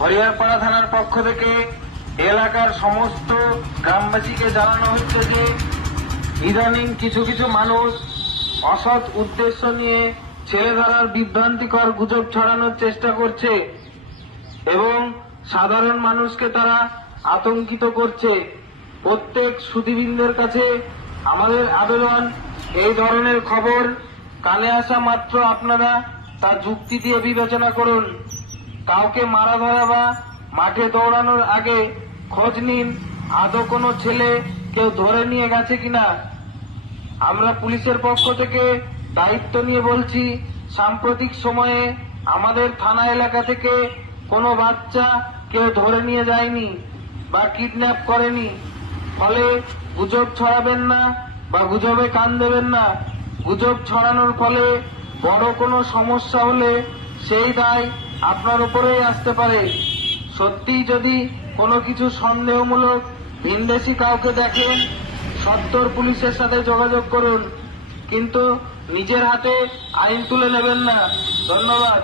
হরিহরপাড়া থানার পক্ষ থেকে এলাকার সমস্ত গ্রামবাসীকে জানানো হচ্ছে যে ইদানিং কিছু কিছু মানুষ অসৎ উদ্দেশ্য নিয়ে ছেলেধারার বিভ্রান্তিকর গুজব ছড়ানোর চেষ্টা করছে এবং সাধারণ মানুষকে তারা আতঙ্কিত করছে। প্রত্যেক সুধীবৃন্দের কাছে আমাদের আবেদন, এই ধরনের খবর কানে আসা মাত্র আপনারা তা যুক্তি দিয়ে বিবেচনা করুন। কাউকে মারা ধরা বা মাঠে দৌড়ানোর আগে খোঁজ নিন আদৌ কোনো ছেলে কেউ ধরে নিয়ে গেছে কিনা। আমরা পুলিশের পক্ষ থেকে দায়িত্ব নিয়ে বলছি, সাম্প্রতিক সময়ে আমাদের থানা এলাকা থেকে কোনো বাচ্চা কেউ ধরে নিয়ে যায়নি বা কিডন্যাপ করেনি। ফলে গুজব ছড়াবেন না বা গুজবে কান দেবেন না। গুজব ছড়ানোর ফলে বড় কোনো সমস্যা হলে সেই দায় আপনার উপরেই আসতে পারে। সত্যি যদি কোনো কিছু সন্দেহমূলক ভিনদেশি কাউকে দেখেন, সত্তর পুলিশের সাথে যোগাযোগ করুন, কিন্তু নিজের হাতে আইন তুলে নেবেন না। ধন্যবাদ।